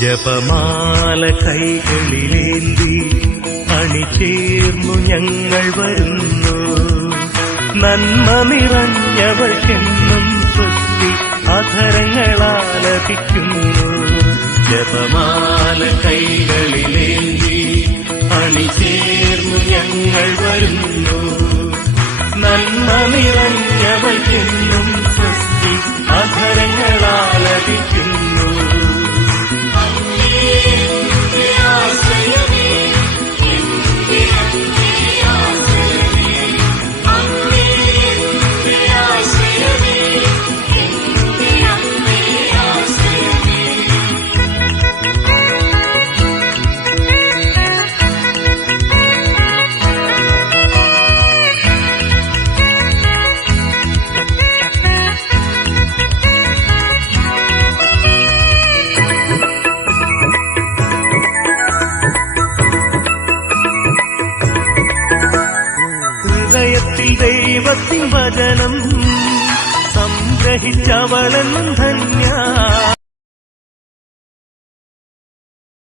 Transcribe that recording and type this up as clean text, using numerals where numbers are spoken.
ജപമാല കൈകളിലേന്തി അണിചേർന്നു ഞങ്ങൾ വരുന്നു. നന്മ നിറഞ്ഞവൾക്കെന്നും സ്വസ്തി അധരങ്ങളാലപിക്കുന്നു. ജപമാല കൈകളിലേന്തി അണിചേർന്നു ഞങ്ങൾ വരുന്നു. നന്മ നിറഞ്ഞവൾക്കെന്നും സ്വസ്തി അധരങ്ങളാലപിക്കുന്നു. ഹൃദയത്തിൽ ദൈവത്തിൻ വചനം സംഗ്രഹിച്ചവളെന്നും ധന്യ.